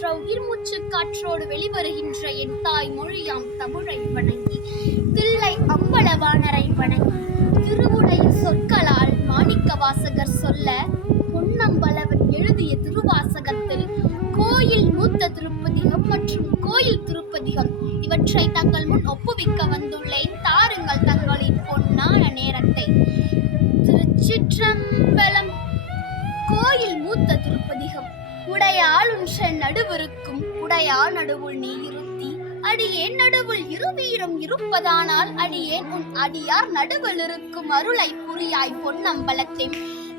என்ற உயிர் மூச்சு காற்றோடு வெளிவருகின்ற என் தாய் மொழியாம் தமிழை வணங்கி தில்லை அம்பலவாணரை வணங்கி திருவுடை சொற்களால் மாணிக்க வாசகர் சொல்ல பொன்னம்பலவன் எழுதிய திருவாசகத்தில் கோயில் மூத்த திருப்பதிகம் மற்றும் கோயில் திருப்பதிகம் இவற்றை தங்கள் முன் ஒப்புவிக்க வந்துள்ளேன். தாருங்கள் தங்களின் பொன்னான நேரத்தை. திருச்சிற்றம்பலம் கோயில் மூத்த திருப்பதிகம். உடையாள் உன்ற நடுவிருக்கும். உடையாள் நடுவுள் நீ இருத்தி. அடியேன் நடுவுள் இருவீரும் இருப்பதானால் அடியேன் உன் அடியார் நடுவில் இருக்கும் அருளை புரியாய் பொன்னம்பலத்தே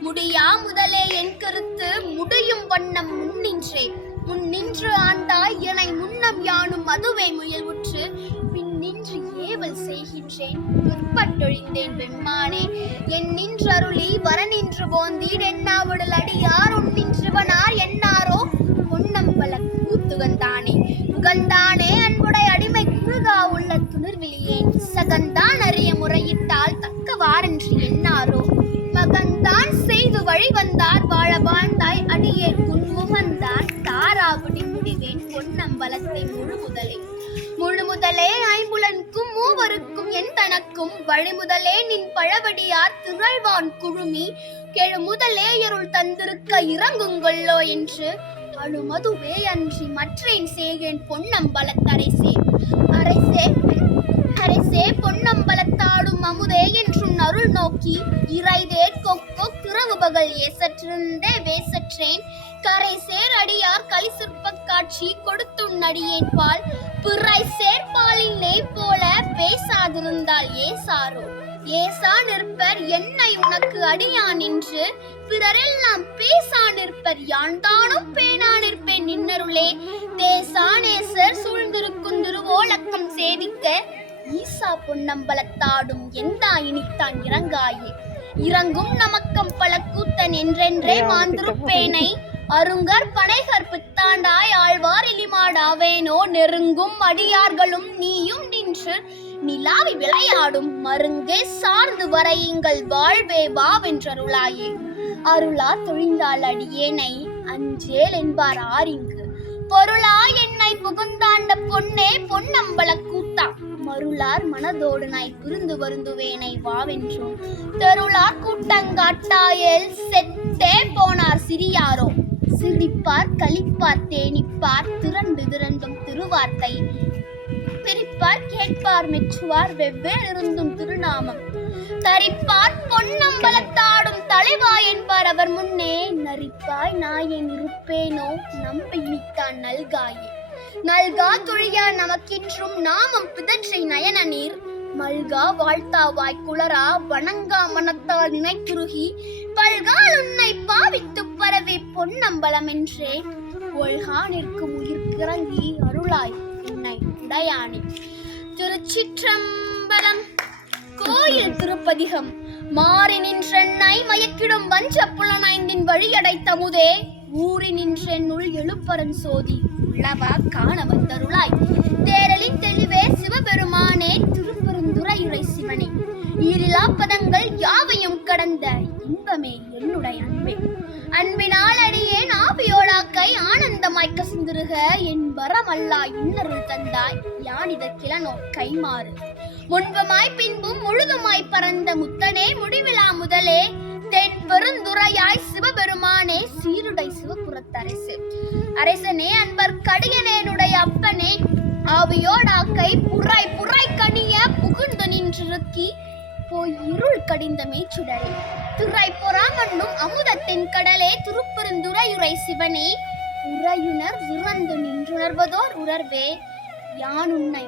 முடியா முதலே என் கருத்து முடியும் வண்ணம் முன்னின்றே முன் நின்று ஆண்டாய் எனை முன்னம் யானும் அதுவே முயல்வுற்று. நின்று ஏவல் செய்கின்றேன். முற்பட்டொழிந்தேன் வெம்மானே. என் நின்றருளி வர நின்று போந்தீர் என்னாவுடல் அடியார் உன் நின்றுவனார் என்னாரோ? பொன்னம்பல கூத்துகந்தானே. உகந்தானே அன்புடை அடிமை குறுகா உள்ள துணிர்விலியேன் சகந்தான் அறிய முறையிட்டால் தக்கவாரென்று என்னாரோ? மகந்தான் செய்து வழி வந்தார். வாழ வாழ்ந்தாய் அடியே உன் முகந்தான் தாராபடி முடிவேன் பொன்னம்பலத்தை முழு முதலே முழு முதலே ஐம்புலனுக்கும் மூவருக்கும் என் தனக்கும் வழிமுதலே நின் பழவடியார் திரள்வான் குழுமி. கெழு முதலே தந்திருக்க இறங்குங்கொள்ளோ என்று அழுமதுவே அன்றி மற்றேன் சேகேன் பொன்னம்பலத்தரைசே. அரசே அரசே பொன்னம்பலத்தாடும் அமுதே என்றும் அருள் நோக்கி இறைதே கொக்கோ திறவு பகல் ஏசற்றிருந்தே வேசற்றேன். கரை சேர் அடியார் களி காட்சி கொடுத்து அடியேன் பால் பிறை சேர்பாலின் போல பேசாதிருந்தால் ஏசாரோ. ஏசா நிற்பர் என்னை உனக்கு அடியான் என்று பிறரெல்லாம் பேசா நிற்பர் யான் தானும் பேணா நிற்பேன் நின்னருளே தேசானேசர் சூழ்ந்திருக்கும் திருவோலக்கம் சேதிக்க ஈசா பொன்னம்பலத்தாடும் எந்தா இனித்தான் இறங்காயே. இறங்கும் நமக்கம் பல கூத்தன் என்றென்றே மாந்திருப்பேனை. அருங்கர் பனை கற்பித்தாண்டாய் ஆழ்வார் இலிமாடாவேனோ? நெருங்கும் அடியார்களும் நீயும் நின்று நிலாவி விளையாடும் மருங்கே சார்ந்து வரையுங்கள் வாழ்வே வாவென்றருளாயே அருளா தொழிந்தாள் அடியேனை அஞ்சேல் என்பார் ஆரிங்கு. பொருளா என்னை புகுந்தாண்ட பொன்னே பொன்னம்பல கூத்தா மருளார் மனதோடு நாய் புரிந்து வருந்துவேனை வாவென்றோம். தெருளார் கூட்டங்காட்டாயல் செத்தே போனார் சிறியாரோ? சிரிப்பார் கழிப்பார் தேனிப்பார் திரண்டு திரண்டும் திருவார்த்தை. பிரிப்பார் கேட்பார் மெச்சுவார் வெவ்வேறு இருந்தும் திருநாமம். தரிப்பார் பொன்னம்பலத்தாடும் தலைவா என்பார் அவர் முன்னே. நரிப்பாய் நாயன் இருப்பேனோ நம்பி இனித்தான் நல்காயே. நல்கா துழியா நமக்கின்றும் நாமம் பிதற்றை நயன நீர். மல்கா வாழ்த்தாவாய் குளரா வணங்கா மனத்தால் நினைத்துருகி பல்கால் உன்னை பாவித்து பரவி பொன்னம்பலம் என்றே ஒழ்கா நிற்கும் உயிர் கிறங்கி அருளாய் என்னை உடையானே. திருச்சிற்றம்பலம் கோயில் திருப்பதிகம் மாறி நின்றென்னை மயக்கிடும் வஞ்ச புலனைந்தின் வழியடைத்தமுதே ஊறி நின்றென்னுள் எழுப்பரன் சோதி உள்ளவா காண வந்தருளாய். தேரலின் தெளிவே சிவபெருமானே உரையுரை சிவனே. ஈரிலா பதங்கள் யாவையும் கடந்த இன்பமே என்னுடைய அன்பே. அன்பினால் அடியேன் ஆவியோடாக்கை ஆனந்தமாய் கசிந்திருக. என் வரமல்லா இன்னருள் தந்தாய். யான் கிளனோ கைமாறு முன்பமாய் பின்பும் முழுதுமாய் பறந்த முத்தனே முடிவிலா முதலே. தென் பெருந்துரையாய் சிவபெருமானே சீருடை சிவபுரத்தரசு. அரசனே அன்பர் கடியனேனுடைய அப்பனே. ஆவியோடாக்கை புரை புரை இறுக்கி போய் இருள் கடிந்த மேச்சுடரே. துறை பொறாமண்ணும் அமுதத்தின் கடலே திருப்பெருந்துரையுரை சிவனே. உறையுணர் விரந்து நின்றுணர்வதோர் உணர்வே யான் உன்னை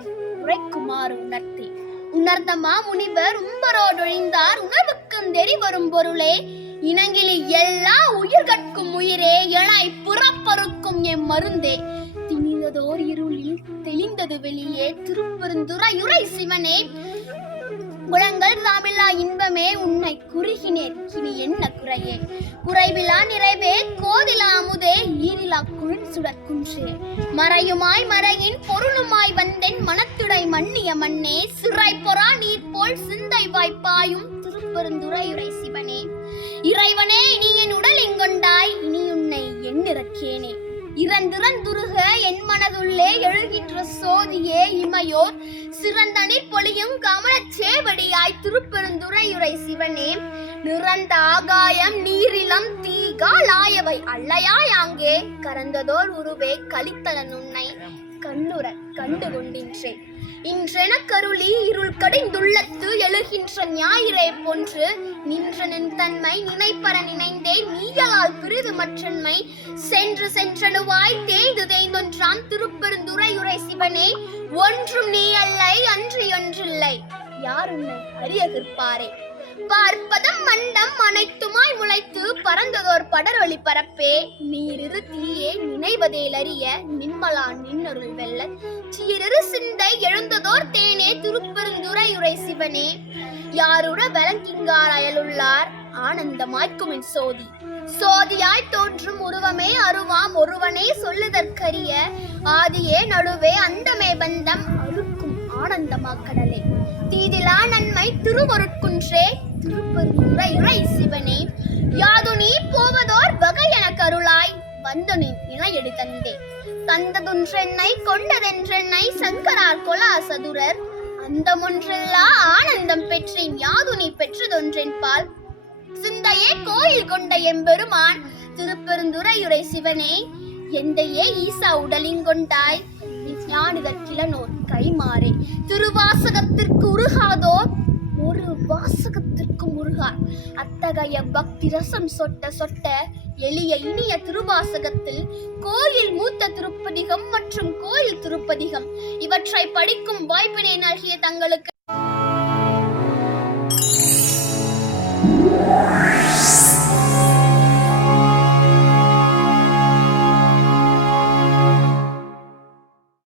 உரைக்குமாறு உணர்த்தி. உணர்ந்த மாமுனிவர் உம்பரோடொழிந்தார் உணர்வுக்கும் தெரி வரும் பொருளே. இனங்கிலி எல்லா உயிர்கட்கும் உயிரே எழாய் புறப்பருக்கும் எம் மருந்தே. திணிந்ததோர் இருளில் தெளிந்தது வெளியே திருப்பெருந்துரையுரை சிவனே. குளங்கள் இன்பமே உன்னை குறுகினேன். இனி என்ன குறையே? குறைவிலா நிறைவே கோதிலா அமுதே ஈரிலா குளிர் சுடற்குன்றே மறையுமாய் மறையின் பொருளுமாய் வந்தென் மனத்துடை மன்னிய மண்ணே சிறை பொறா நீர் போல் சிந்தை வாய்ப்பாயும் திருப்பெருந்துரையுரை சிவனே. இறைவனே நீ என் உடல் எங்கொண்டாய் இனி உன்னை எண்ணிறக்கேனே. இறந்திறந்துருக என் மனதுள்ளே எழுகின்ற சோதியே இமையோர். சிறந்தனில் பொழியும் கமலச் சேவடியாய் திருப்பெருந்துரையுரை சிவனே. நிறந்த ஆகாயம் நீரிலம் தீகால் ஆயவை அல்லையாய் அங்கே. கரந்ததோர் உருவே கலித்தலன் உன்னை. கண்ணுற கண்டு கொண்டின்றேன் இன்றென கருளி இருள் கடைந்துள்ளத்து எழுகின்ற ஞாயிறே போன்று நின்றனின் தன்மை நினைப்பற நினைந்தே நீயலால் பிரிது மற்றன்மை. சென்று சென்றனுவாய் தேய்ந்து தேய்ந்தொன்றாம் திருப்பெருந்துரையுரை சிவனே ஒன்றும் நீ அல்லை அன்று ஒன்றில்லை யார் உன்னை அறிய பார்ப்பதம் மண்டம் அனைத்துமாய் முளைத்து பறந்ததோர் படரொளி பரப்பே. நீரிரு தீயே நினைவதேலறிய நிம்மலா நின்னருள் வெல்ல சீரிரு சிந்தை எழுந்ததோர் தேனே திருப்பெருந்துரையுரை சிவனே. யாருட விளங்கிங்கார் அயலுள்ளார் ஆனந்தமாய்க்குமின் சோதி. சோதியாய் தோன்றும் உருவமே அருவாம் ஒருவனே சொல்லுதற்கரிய. ஆதியே நடுவே அந்தமே பந்தம் அறுக்கும் ஆனந்தமா கடலே தீதிலா நன்மை திருவொருட்குன்றே. திருப்பெருந்துரை சிவனே யாது நீ போவதோர் வகை என கருளாய் வந்தனின் இணையடி தந்தே தந்ததொன்றென்னை கொண்டதென்றென்னை சங்கரார் கொலா சதுரர் அந்தமொன்றெல்லா ஆனந்தம் பெற்றேன் யாது நீ பெற்றதொன்றென் பால் சிந்தையே கோயில் கொண்ட எம்பெருமான் திருப்பெருந்துரையுரை சிவனே எந்தையே ஈசா உடலிங்கொண்டாய் ஞானுதற்கிலனோர் கைமாறே. திருவாசகத்திற்கு உருகா வாசகத்திற்கு அத்தகைய பக்தி ரசம் சொட்ட சொட்ட எளிய இனிய திருவாசகத்தில் கோயில் மூத்த திருப்பதிகம் மற்றும் கோயில் திருப்பதிகம் இவற்றை படிக்கும் வாய்ப்பினை நல்கிய தங்களுக்கு